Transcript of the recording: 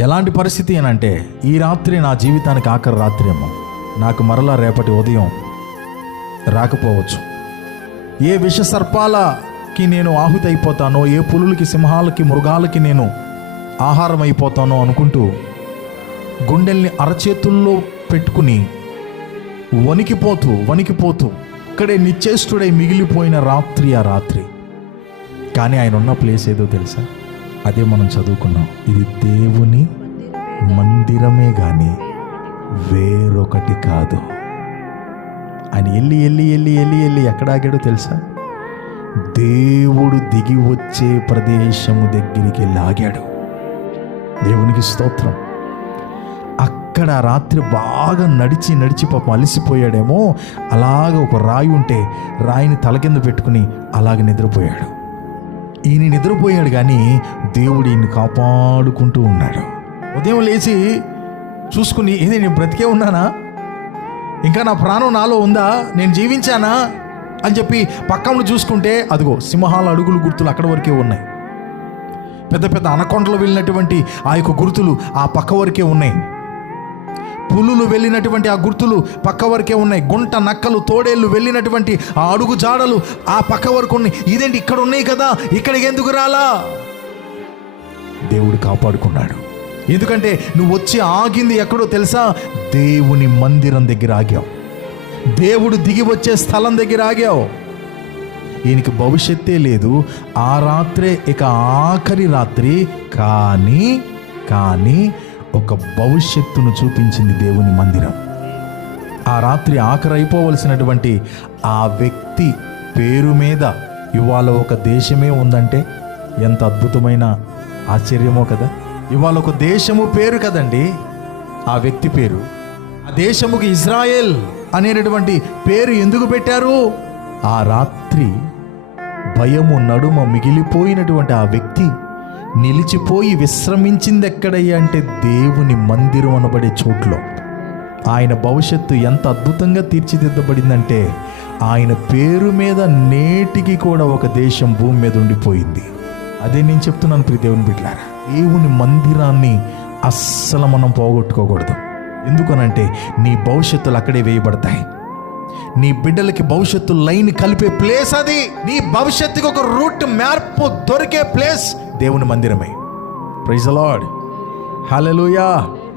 ఎలాంటి పరిస్థితి అని అంటే, ఈ రాత్రి నా జీవితానికి ఆఖరి రాత్రి ఏమో, నాకు మరలా రేపటి ఉదయం రాకపోవచ్చు. ఏ విష సర్పాలకి నేను ఆహుతి అయిపోతానో, ఏ పులులకి, సింహాలకి, మృగాలకి నేను ఆహారం అయిపోతానో అనుకుంటూ గుండెల్ని అరచేతుల్లో పెట్టుకుని వణికిపోతూ ఇక్కడే నిశ్చేష్టుడై మిగిలిపోయిన రాత్రి ఆ రాత్రి. కానీ ఆయన ఉన్న ప్లేస్ ఏదో తెలుసా? అదే మనం చదువుకున్నాం. ఇది దేవుని మందిరమే కానీ వేరొకటి కాదు. ఆయన వెళ్ళి ఎక్కడ ఆగాడో తెలుసా? దేవుడు దిగి వచ్చే ప్రదేశము దగ్గరికి వెళ్ళి ఆగాడు. దేవునికి స్తోత్రం. అక్కడ రాత్రి బాగా నడిచి పాపం అలసిపోయాడేమో. అలాగ ఒక రాయి ఉంటే రాయిని తల కింద పెట్టుకుని అలాగ నిద్రపోయాడు. ఈయన నిద్రపోయాడు కానీ దేవుడు ఈయన్ని కాపాడుకుంటూ ఉన్నాడు. ఉదయం లేచి చూసుకుని, ఏది నేను బ్రతికే ఉన్నానా, ఇంకా నా ప్రాణం నాలో ఉందా, నేను జీవించానా అని చెప్పి పక్కన చూసుకుంటే అదిగో సింహాల అడుగులు గుర్తులు అక్కడ వరకే ఉన్నాయి. పెద్ద పెద్ద అనకొండలు వెళ్ళినటువంటి ఆ యొక్క గుర్తులు ఆ పక్క వరకే ఉన్నాయి. పులులు వెళ్ళినటువంటి ఆ గుర్తులు పక్క వరకే ఉన్నాయి. గుంట నక్కలు, తోడేళ్ళు వెళ్ళినటువంటి ఆ అడుగు జాడలు ఆ పక్క వరకు ఉన్నాయి. ఇదేంటి ఇక్కడ ఉన్నాయి కదా, ఇక్కడికి ఎందుకు రాలా? దేవుడు కాపాడుకున్నాడు. ఎందుకంటే నువ్వు వచ్చి ఆగింది ఎక్కడో తెలుసా? దేవుని మందిరం దగ్గర ఆగావు. దేవుడు దిగి వచ్చే స్థలం దగ్గర ఆగావు. ఈయనకి భవిష్యత్తే లేదు. ఆ రాత్రే ఇక ఆఖరి రాత్రి. కానీ ఒక భవిష్యత్తును చూపించింది దేవుని మందిరం. ఆ రాత్రి ఆఖరి అయిపోవలసినటువంటి ఆ వ్యక్తి పేరు మీద ఇవాళ ఒక దేశమే ఉందంటే ఎంత అద్భుతమైన ఆశ్చర్యమో కదా. ఇవాళ ఒక దేశము పేరు కదండి ఆ వ్యక్తి పేరు. ఆ దేశముకి ఇజ్రాయెల్ అనేటటువంటి పేరు ఎందుకు పెట్టారు? ఆ రాత్రి భయము నడుమ మిగిలిపోయినటువంటి ఆ వ్యక్తి నిలిచిపోయి విశ్రమించింది ఎక్కడయ్యా అంటే దేవుని మందిరం అనబడే చోట్లో. ఆయన భవిష్యత్తు ఎంత అద్భుతంగా తీర్చిదిద్దబడిందంటే ఆయన పేరు మీద నేటికి కూడా ఒక దేశం భూమి మీద ఉండిపోయింది. అదే నేను చెప్తున్నాను ప్రియ దేవుని బిడ్డలారా, దేవుని మందిరాన్ని అస్సలు మనం పోగొట్టుకోకూడదు. ఎందుకనంటే నీ భవిష్యత్తులు అక్కడే వేయబడతాయి. నీ బిడ్డలకి భవిష్యత్తు లైన్ కలిపే ప్లేస్ అది. నీ భవిష్యత్తుకి ఒక రూట్ మ్యాప్ దొరికే ప్లేస్ దేవుని మందిరమే. Praise the lord, hallelujah.